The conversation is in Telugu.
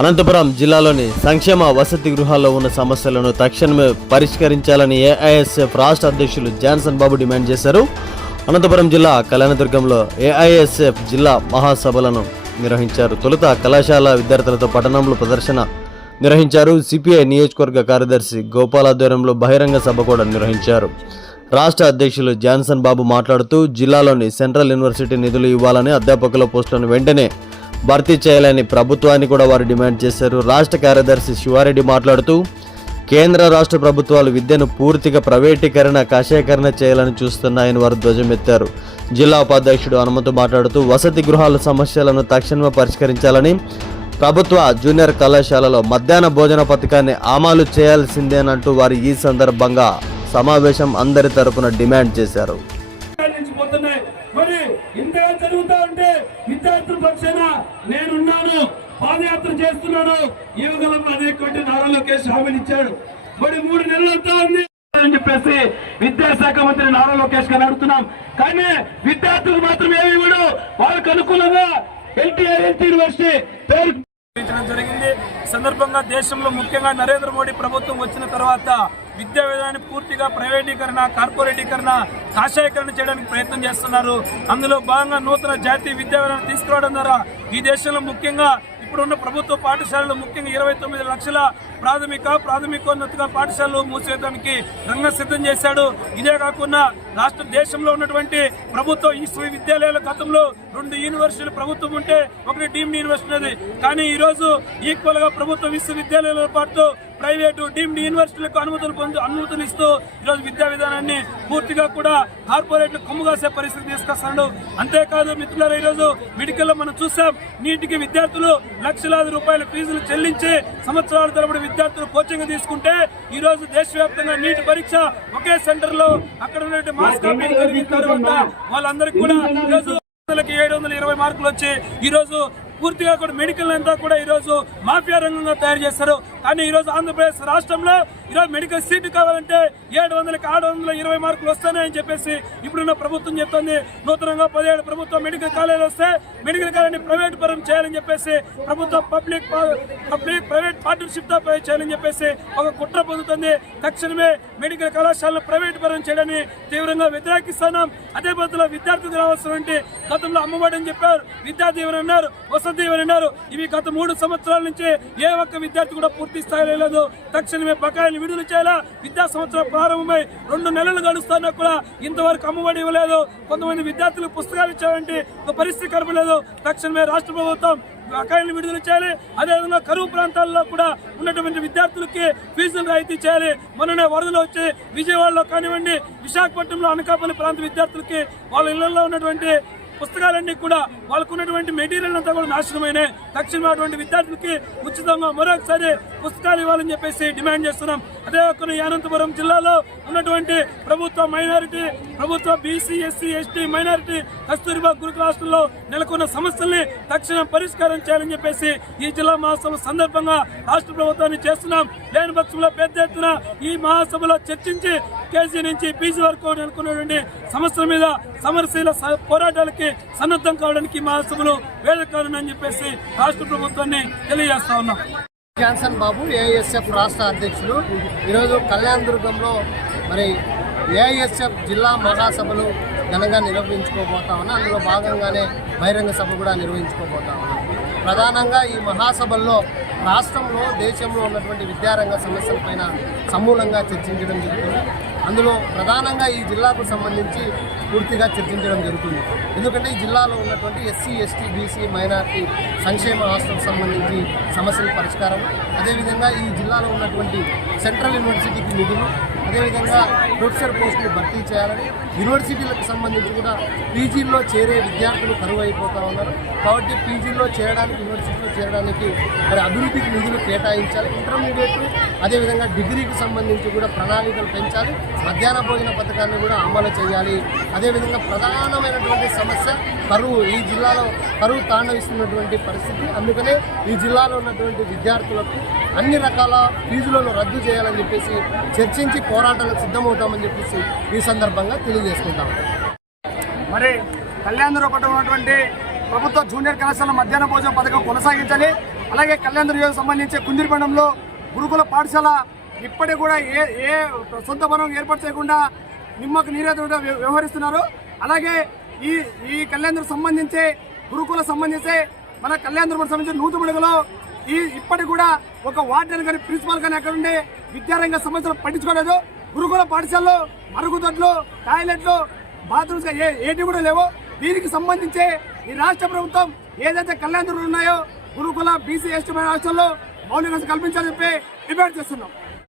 అనంతపురం జిల్లాలోని సంక్షేమ వసతి గృహాల్లో ఉన్న సమస్యలను తక్షణమే పరిష్కరించాలని ఏఐఎస్ఎఫ్ రాష్ట్ర అధ్యక్షులు జాన్సన్ బాబు డిమాండ్ చేశారు. అనంతపురం జిల్లా కళ్యాణదుర్గంలో ఏఐఎస్ఎఫ్ జిల్లా మహాసభలను నిర్వహించారు. తొలుత కళాశాల విద్యార్థులతో పట్టణంలో ప్రదర్శన నిర్వహించారు. సిపిఐ నియోజకవర్గ కార్యదర్శి గోపాల్ ఆధ్వర్యంలో బహిరంగ సభ కూడా నిర్వహించారు. రాష్ట్ర అధ్యక్షులు జాన్సన్ బాబు మాట్లాడుతూ జిల్లాలోని సెంట్రల్ యూనివర్సిటీ నిధులు ఇవ్వాలని అధ్యాపకుల పోస్టులను వెంటనే భర్తీ చేయాలని ప్రభుత్వాన్ని కూడా వారు డిమాండ్ చేశారు. రాష్ట్ర కార్యదర్శి శివారెడ్డి మాట్లాడుతూ కేంద్ర రాష్ట్ర ప్రభుత్వాలు విద్యను పూర్తిగా ప్రైవేటీకరణ కషాయకరణ చేయాలని చూస్తున్నాయని వారు ధ్వజమెత్తారు. జిల్లా ఉపాధ్యక్షుడు హనుమంతు మాట్లాడుతూ వసతి గృహాల సమస్యలను తక్షణమే పరిష్కరించాలని ప్రభుత్వ జూనియర్ కళాశాలలో మధ్యాహ్న భోజన పథకాన్ని అమలు చేయాల్సిందేనంటూ వారు ఈ సందర్భంగా సమావేశం అందరి తరపున డిమాండ్ చేశారు. మరి ఇంతగా జరుగుతా ఉంటే విద్యార్థుల పక్షాన నేనున్నాను. పాదయాత్ర చేస్తున్నాను. ఈ యుగంలో అనేటువంటి నారా లోకేష్ హామీలు ఇచ్చాడు. మరి మూడు నెలలు అవుతా ఉంది అని చెప్పేసి విద్యాశాఖ మంత్రి నారా లోకేష్ గారు అడుగుతున్నాం. కానీ విద్యార్థులకు మాత్రం ఏమి ఇవ్వడు. వాళ్ళకు అనుకూలంగా ఎల్టీఆర్ ఎల్టీ యూనివర్సిటీ పేరు జరిగింది. సందర్భంగా దేశంలో ముఖ్యంగా నరేంద్ర మోడీ ప్రభుత్వం వచ్చిన తర్వాత విద్యా విధానాన్ని పూర్తిగా ప్రైవేటీకరణ కార్పొరేటీకరణ కాషాయకరణ చేయడానికి ప్రయత్నం చేస్తున్నారు. అందులో భాగంగా నూతన జాతీయ విద్యా విధానం తీసుకురావడం ద్వారా ఈ దేశంలో ముఖ్యంగా ఇప్పుడున్న ప్రభుత్వ పాఠశాలలు ముఖ్యంగా ఇరవై తొమ్మిది లక్షల ప్రాథమిక ప్రాథమికోన్నత పాఠశాలలు మూసేయడానికి రంగం సిద్ధం చేశాడు. ఇదే కాకుండా రాష్ట్ర దేశంలో ఉన్నటువంటి ప్రభుత్వ విశ్వవిద్యాలయాల గతంలో రెండు యూనివర్సిటీలు ప్రభుత్వం ఉంటే ఒకటి డీమ్డ్ యూనివర్సిటీ అది కానీ ఈరోజు ఈక్వల్గా ప్రభుత్వ విశ్వవిద్యాలయాల పాటు ప్రైవేటు డీమ్డ్ యూనివర్సిటీలకు అనుమతులు పొందు అనుమతులు ఇస్తూ ఈరోజు విద్యా విధానాన్ని పూర్తిగా కూడా కార్పొరేట్లు కొమ్ముగాసే పరిస్థితి తీసుకొస్తాడు అంతేకాదు మిత్రులారా ఈరోజు మెడికల్లో మనం చూసాం నీటికి విద్యార్థులు లక్షలాది రూపాయల ఫీజులు చెల్లించి సంవత్సరాల తరబడి విద్యార్థులు కోచింగ్ తీసుకుంటే ఈ రోజు దేశవ్యాప్తంగా నీటి పరీక్ష ఒకే సెంటర్లో అక్కడ ఉన్నటువంటి మాస్ కాపీలు కలిగిన తర్వాత వాళ్ళందరికీ కూడా ఈరోజు ఏడు వందల ఇరవై మార్కులు వచ్చి ఈ రోజు పూర్తిగా కూడా మెడికల్ అంతా కూడా ఈ రోజు మాఫియా రంగంగా తయారు చేస్తారు కానీ ఈరోజు ఆంధ్రప్రదేశ్ రాష్ట్రంలో ఈరోజు మెడికల్ సీటు కావాలంటే ఏడు వందలకి ఆరు వందల ఇరవై మార్కులు వస్తాయని చెప్పేసి ఇప్పుడున్న ప్రభుత్వం చెప్తుంది. నూతనంగా పదిహేడు ప్రభుత్వ మెడికల్ కాలేజీలు వస్తే మెడికల్ కాలేజీని ప్రైవేట్ పరం చేయాలని చెప్పేసి ప్రభుత్వ పబ్లిక్ పబ్లిక్ ప్రైవేట్ పార్ట్నర్షిప్తో చేయాలని చెప్పేసి ఒక కుట్ర పొందుతుంది. తక్షణమే మెడికల్ కళాశాలను ప్రైవేట్ పరం చేయడాన్ని తీవ్రంగా వ్యతిరేకిస్తున్నాం. అదే పద్ధతిలో విద్యార్థులకు రావాల్సినటువంటి గతంలో అమ్మఒడి అని చెప్పారు. విద్యార్థి దీవెన అన్నారు వసతి దీవెన అన్నారు ఇవి గత మూడు సంవత్సరాల నుంచి ఏ ఒక్క విద్యార్థి కూడా పూర్తి స్థాయిలో లేదు. తక్షణమే బకాయిలు విడుదల చేయాలా? విద్యా సంవత్సరం ప్రారంభమై రెండు నెలలు గడుస్తున్నా కూడా ఇంతవరకు అమ్మఒడి ఇవ్వలేదు. కొంతమంది విద్యార్థులకు పుస్తకాలు ఇచ్చారంటే ఒక పరిస్థితి కనపడలేదు. తక్షణమే రాష్ట్ర ప్రభుత్వం బకాయిలు విడుదల చేయాలి. అదేవిధంగా కరువు ప్రాంతాల్లో కూడా ఉన్నటువంటి విద్యార్థులకి ఫీజులు రాయితీ చేయాలి. మొన్ననే వరదలు వచ్చి విజయవాడలో కానివ్వండి విశాఖపట్నంలో అనకాపల్లి ప్రాంత విద్యార్థులకి వాళ్ళ ఇళ్ళలో ఉన్నటువంటి పుస్తకాలన్నీ కూడా వాళ్ళకున్నటువంటి మెటీరియల్ అంతా కూడా నాశనమైన దక్షిణమైనటువంటి విద్యార్థులకి ఉచితంగా మరొకసారి పుస్తకాలు ఇవ్వాలని చెప్పేసి డిమాండ్ చేస్తున్నాం. అదే ఒక్కరు అనంతపురం జిల్లాలో ఉన్నటువంటి ప్రభుత్వ మైనారిటీ ప్రభుత్వ BC SC ST minority Kasturba గురుకుల హాస్టల్లో నెలకొన్న సమస్యల్ని తక్షణం పరిష్కారం చేయాలని చెప్పేసి ఈ జిల్లా మహాసభ సందర్భంగా రాష్ట్ర ప్రభుత్వాన్ని చేస్తున్నాం. లేని పక్షంలో పెద్ద ఎత్తున ఈ మహాసభలో చర్చించి కేజీ నుంచి పీజీ వరకు నెలకొన్నటువంటి సమస్యల మీద సమరశీల స- పోరాటాలకి సన్నద్ధం కావడానికి ఈ మహాసభలు వేదిక చెప్పేసి రాష్ట్ర ప్రభుత్వాన్ని తెలియజేస్తా ఉన్నాం. జాన్సన్ బాబు ఏఐఎస్ఎఫ్ రాష్ట్ర అధ్యక్షులు. ఈరోజు కళ్యాణదుర్గంలో మరి ఏఐఎస్ఎఫ్ జిల్లా మహాసభలు ఘనంగా నిర్వహించుకోబోతా ఉన్నా. అందులో భాగంగానే బహిరంగ సభ కూడా నిర్వహించుకోబోతా ఉన్నాం. ప్రధానంగా ఈ మహాసభల్లో రాష్ట్రంలో దేశంలో ఉన్నటువంటి విద్యారంగ సమస్యలపైన సమూలంగా చర్చించడం జరుగుతుంది. అందులో ప్రధానంగా ఈ జిల్లాకు సంబంధించి పూర్తిగా చర్చించడం జరుగుతుంది. ఎందుకంటే ఈ జిల్లాలో ఉన్నటువంటి ఎస్సీ ఎస్టీ బీసీ మైనార్టీ సంక్షేమ హాస్టల్ సంబంధించి సమస్యల పరిష్కారం. అదేవిధంగా ఈ జిల్లాలో ఉన్నటువంటి సెంట్రల్ యూనివర్సిటీకి నిధులు అదేవిధంగా ప్రొఫెసర్ పోస్టులు భర్తీ చేయాలని యూనివర్సిటీలకు సంబంధించి కూడా పీజీల్లో చేరే విద్యార్థులు కరువు అయిపోతూ ఉన్నారు. కాబట్టి పీజీల్లో చేరడానికి యూనివర్సిటీలో చేరడానికి మరి అభివృద్ధికి నిధులు కేటాయించాలి. ఇంటర్మీడియట్ అదేవిధంగా డిగ్రీకి సంబంధించి కూడా ప్రణాళికలు పెంచాలి మధ్యాహ్న భోజన పథకాన్ని కూడా అమలు చేయాలి. అదేవిధంగా ప్రధానమైనటువంటి సమస్య కరువు ఈ జిల్లాలో కరువు తాండవిస్తున్నటువంటి పరిస్థితి. అందుకనే ఈ జిల్లాలో ఉన్నటువంటి విద్యార్థులకు అన్ని రకాల ఫీజులను రద్దు చేయాలని చెప్పేసి చర్చించి పోరాటాలకు సిద్ధమవుతామని చెప్పేసి ఈ సందర్భంగా తెలియజేసుకుంటాం. మరి కళ్యాణంలో ఉన్నటువంటి ప్రభుత్వ జూనియర్ కళాశాల మధ్యాహ్న భోజన పథకం కొనసాగించాలి. అలాగే కళ్యాణ సంబంధించి కుందిరిపండంలో గురుకుల పాఠశాల ఇప్పటికి కూడా ఏ ఏ సొంత భవనం ఏర్పాటు చేయకుండా నిమ్మకు నీరెదురుగా వ్యవహరిస్తున్నారు. అలాగే ఈ ఈ కళ్యాణ సంబంధించి గురుకుల సంబంధించి మన కళ్యాణ సంబంధించి నూతుమడుగులో ఈ ఇప్పటికి కూడా ఒక వార్డెన్ కానీ ప్రిన్సిపాల్ కానీ అక్కడ ఉండే విద్యారంగ సమస్యలు పట్టించుకోలేదు. గురుకుల పాఠశాలలో మరుగుదొడ్లు టాయిలెట్లు బాత్రూమ్స్ ఏ ఏటి కూడా లేవు. దీనికి సంబంధించి ఈ రాష్ట్ర ప్రభుత్వం ఏదైతే కళ్యాణ ఉన్నాయో గురుకుల బీసీ ఎస్టీ రాష్ట్రంలో మౌలిక వసతులు కల్పించాలని చెప్పి డిమాండ్ చేస్తున్నాం.